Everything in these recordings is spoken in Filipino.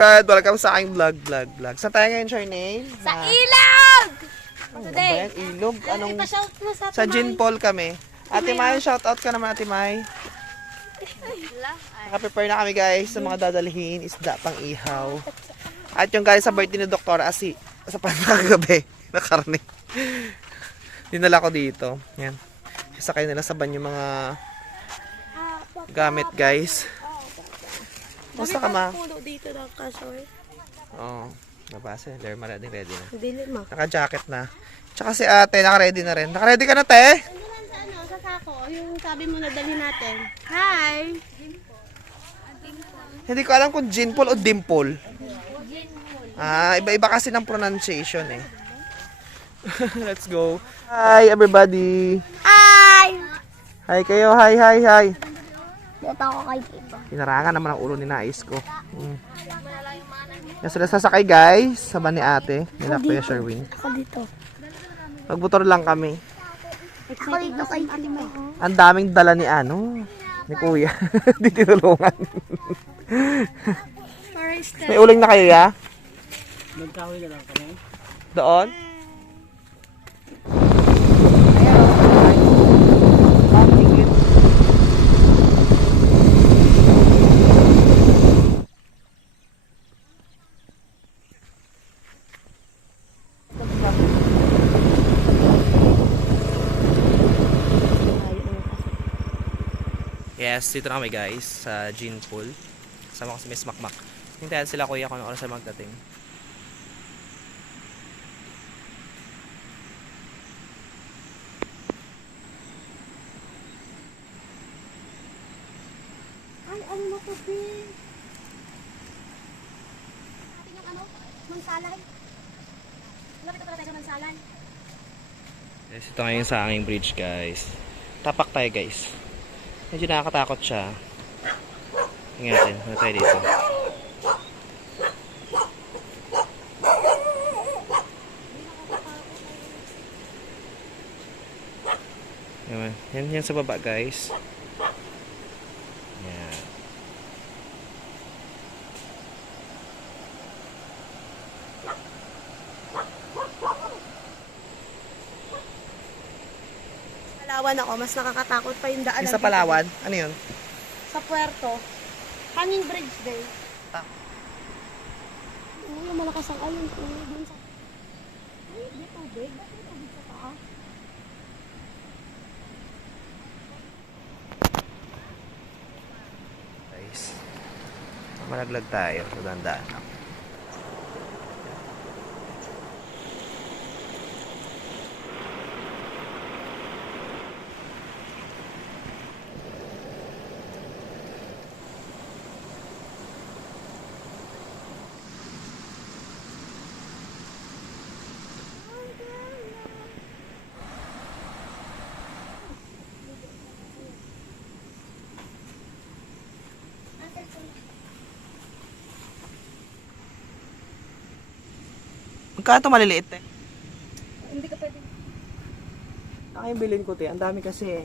Welcome sa aking vlog. Sa tayo ngayon, Charnay? Sa ilog! Today. Ilog? Anong... Ipa-shout mo Sa Gin Paul kami. Ate May, shout out ka naman, Ate May. Naka-prepare na kami, guys, sa mga dadalhin. Isda pang ihaw. At yung guys sa birthday ni Dr. Asi. Sa pangkagabi na karne. Dinala ko dito. Yan. Sakay nila sa banyo mga gamit, guys. Musta ka, ma? Pulo dito ng kasoy. Oo. Nabasa. Ready na. Dili mo. Naka-jacket na. Tsaka si ate, naka-ready na rin. Naka-ready ka na, te? Sa sako, yung sabi mo na dali natin. Hi! Hindi ko alam kung Ginpol o Dimpol. Iba-iba kasi ng pronunciation eh. Let's go. Hi, everybody. Hi! Hi kayo. Hi. Dito ako kay Tito. Hinarangan naman ang ulo ni Nais ko. Yan sila sasakay, guys. Sa van ni ate. Nila Kuya Sherwin. Ako dito. Magbutor lang kami. Ako dito kay Tito. Ang daming dala ni ni Kuya. Di tinulungan. May uling na kayo, ya? Nagkahoy na lang kami. Doon? Yes, dito na kami, guys, sa Gin Pool. Kasama ko si Miss Makmak. Hintayan sila kuya kung anong oras na magdating. Ay, ano na to, Bi? Ating yung ano? Mansalay. Lapit na pala tayo sa mansalay. Yes, ito ngayon sa aking bridge, guys. Tapak tayo, guys. Medyo nakakatakot siya. Tingnan natin. Ano tayo dito? Yan sa baba, guys. Yan. Palawan ako, mas nakakatakot pa yung daan. Yung sa Palawan? Ano yun? Sa Puerto. Hanging Bridge Day. Uy, malakas ang alon. Dun sa... Ay, di tubig. Bakit may tubig sa taas? Guys. Malaglag tayo. Tudandaan ako. Magkano ito maliliit eh? Hindi ka pwede. Ako yung bilhin ko te. Ang dami kasi eh.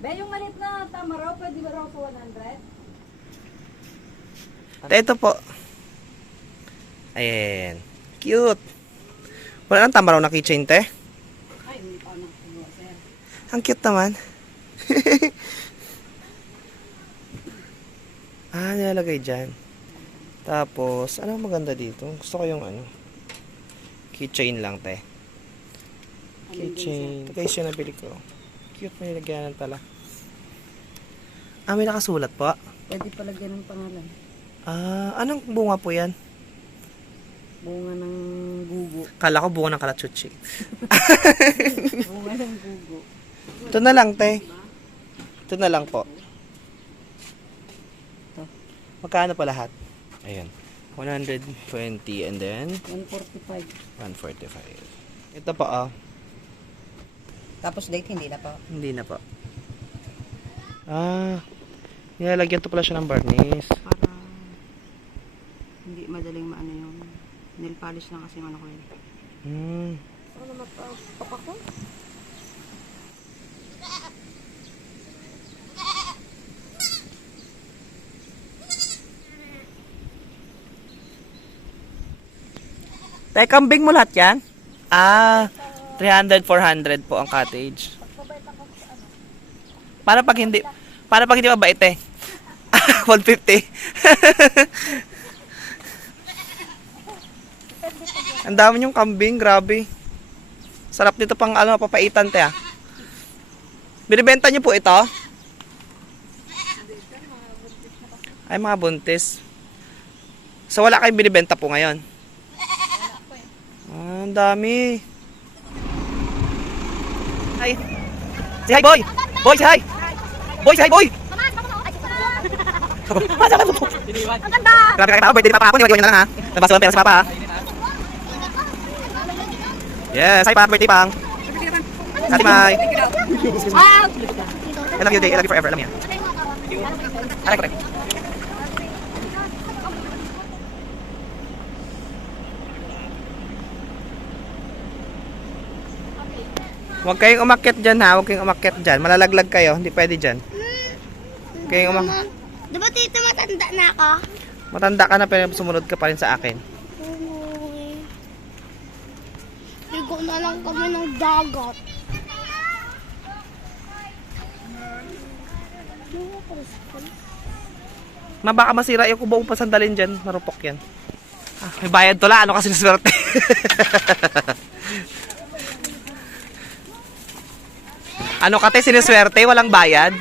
Be, yung malit na tama raw, pwede ba raw sa 100? Te, ito po. Ayan. Cute. Wala nang tama raw na keychain te. Ay, hindi pa nakuha, sir. Ang cute naman. Nilalagay dyan. Tapos, ano maganda dito? Gusto ko yung keychain lang, te. Keychain. Ito guys yung nabili ko. Cute, may nilagyanan pala. May nakasulat po. Pwede palagyan ng pangalan. Anong bunga po yan? Bunga ng gugo. Kala ko bunga ng kalachuchi. Bunga ng gugo. Ito na lang, te. Ito na lang po. Magkano pa lahat? Ayan. 120 and then 145. 145. Ito pa Tapos date, hindi na pa. Hindi na po. Nilalagyan to pala siya ng varnish. Para hindi madaling maano yung nail polish lang kasi ano ko yun. Ano magpapak ko? Tay, kambing mo lahat yan? Ah, 300, 400 po ang cottage. Para pag hindi mabait eh. 150. Ang dami yung kambing, grabe. Sarap nito pang papaitan te ah. Binibenta niyo po ito? Ay, mga buntis. So, wala kayong binibenta po ngayon? Ah, ang dami. Hi. Say hi, boy. Boy, say hi. Boy, say hi, boy. Ang ganda! Grabe ka tao, birthday ni Papa ako. Niwag nyo na lang ha. Nabasa ang pera sa Papa ha. Yes, hi pa, birthday pang. Ate Mai. I love you, Day. I love you forever. Alam mo yan. Aray, correct. Huwag kayong umakyat dyan ha. Huwag kayong umakyat dyan. Malalaglag kayo. Hindi pwede dyan. Huwag kayong umakyat. Diba tito matanda na ako? Matanda ka na pero sumunod ka pa rin sa akin. Ligo na lang kami ng dagat. Baka masira yung kubo pa sandalin dyan. Marupok yan. Ah, may bayad to la. Ano kasi naswerte? Ano kate siniswerte? Walang bayad?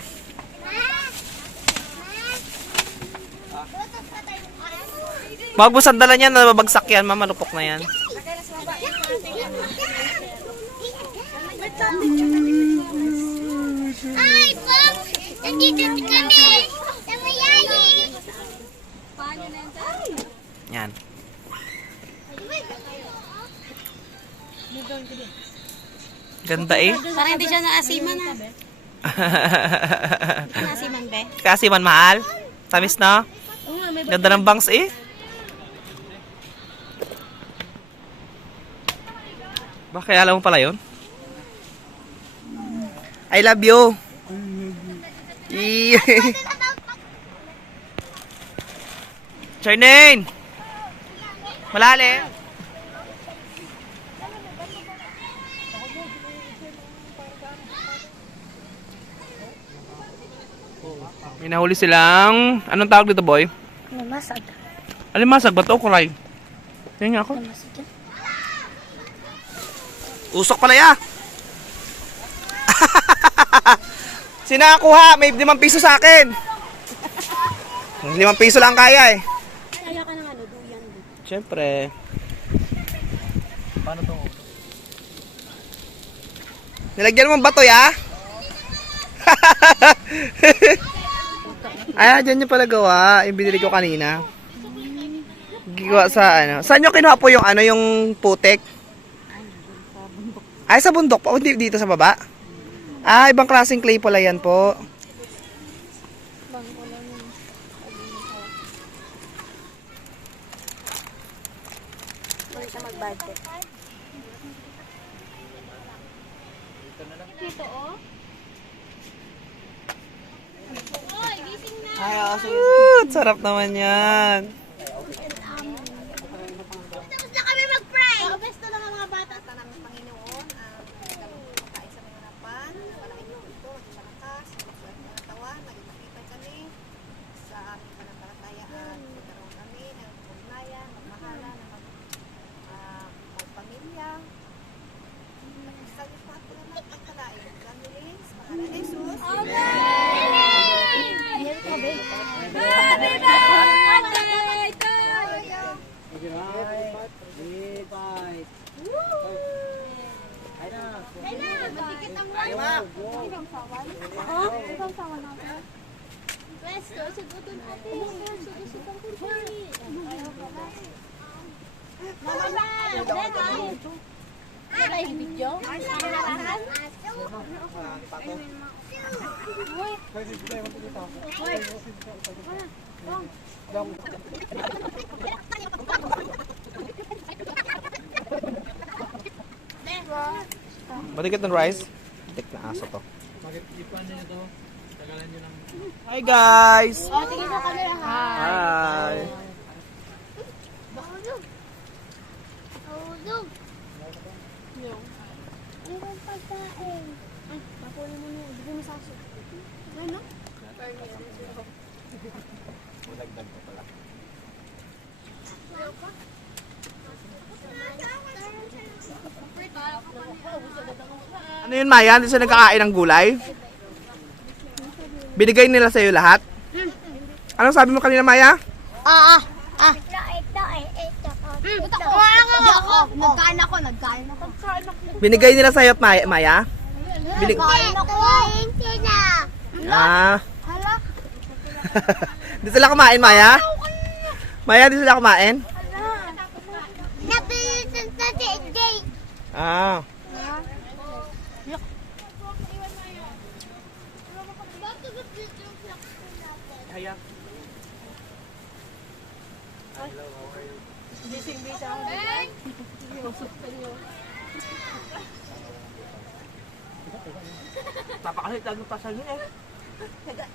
Wag mo sandalan yan. Nababagsak yan. Mamalupok na yan. Ay, Pop! Nandito kami! Sa Miami! Yan. Ganda eh. Parang hindi siya naasiman ha. Naasiman be? Kasi man mahal. Tamis na. Ganda ng bangs eh. Bakit alam mo pala yun? I love you. Charmaine! Malalim! May nahuli silang... Anong tawag dito, boy? Namasag. Alimasag ba ito? Kuray. Tingnan nga ako. Namasag yan. Usok pala ya! Sinakuha! May 5 piso sa akin! 5 piso lang kaya eh. Kaya ka ng duyan. Siyempre. Paano to? Nilagyan mo ng bato ya? Ay, dyan nyo pala gawa. Yung binili ko kanina. Gigawa sa ano. Saan nyo kinuha po yung ano, yung putik? Ay, sa bundok po. Hindi dito sa baba? Ah, ibang klaseng clay pala yan po. Muli siya mag-budget. Dito oh. Ay, sarap naman yan. Tapos na kami mag-pray! Besto lang ang mga bata. Tanang ng Panginoon ang pagkain sa mga harapan. Malaking ito, sa lakas, sa mga katawan, magiging kami sa aming pananampalatayaan. Magkaroon kami ng ugnayan, magmahala, ng pamilya. Sa iyo pa ito naman ang pagkalain. Families, pangalan ni Jesus. Matikit ng rice? Matik na aso to. Bakit ipan nyo ito? Tagalan nyo ng... Hi guys! Tingin mo kami ha. Hi! Tulog. Mayroong pagkain. Ay, pakunin mo niya. Bigyan mo sa aso. Ano? Bulagdag ko pala. Ano yun, Maya? Hindi sila nagkakain ng gulay? Binigay nila sa'yo lahat? Anong sabi mo kanina, Maya? Ito, kumain ako. Nagkain ako. Binigay nila sa'yo, Maya? Nagkain ako. Sila. Ah. Hala? Di sila kumain, Maya? Maya, di sila kumain? Napilitan sa DJ. Ah. Kaya. Papakalit lang yung pasal yun eh.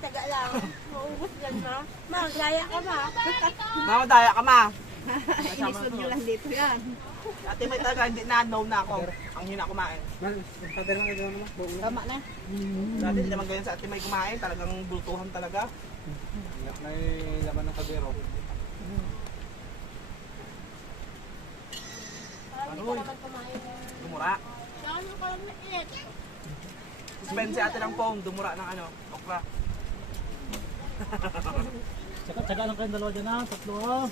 Taga lang. Maubos yan na. Magaya ka ba? Mamadaya ka, ma. Inisod nyo lang dito yan. Ate, may talaga hindi na-know na ako. Ang hina kumain. Magpadala lang ikaw naman. Tama na. Dati hindi naman ganyan sa ate may kumain. Talagang bultuhan talaga. May laman ng kabero. Ano? Dumura. Spend si ate ng pong. Dumura ng ano, okra. Tsaga lang kayong dalawa dyan ha. Tatlo ha.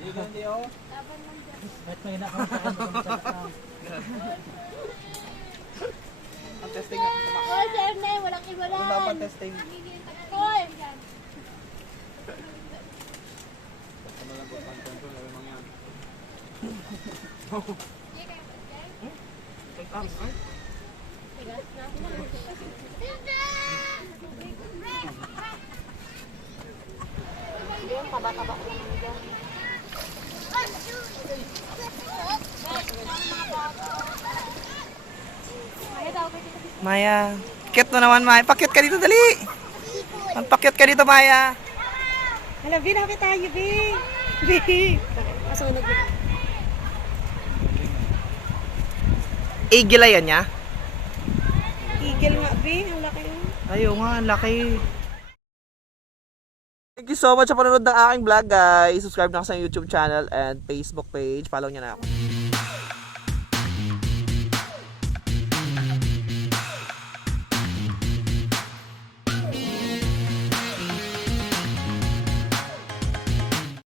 Hindi oh. Kahit may nakakakain ko ng tsaga. Ang testing nga. Oh, sir, na, walang Ano iwalan. ba pang testing? Hoy! Ano lang po pang control. Lawin mga yan. Ay. Maya, pakit mo naman, Maya. Pakit ka dito, dali. Magpakit ka dito, Maya. Hala, Bin, happy tayo, Bin. Bin. Masunog yun. Igila yan niya? Eagle nga, Bin. Ang laki yun. Ayaw nga, ang laki. Thank you so much sa panonood ng aking vlog, guys. Subscribe na ako sa YouTube channel and Facebook page. Follow niyo na ako.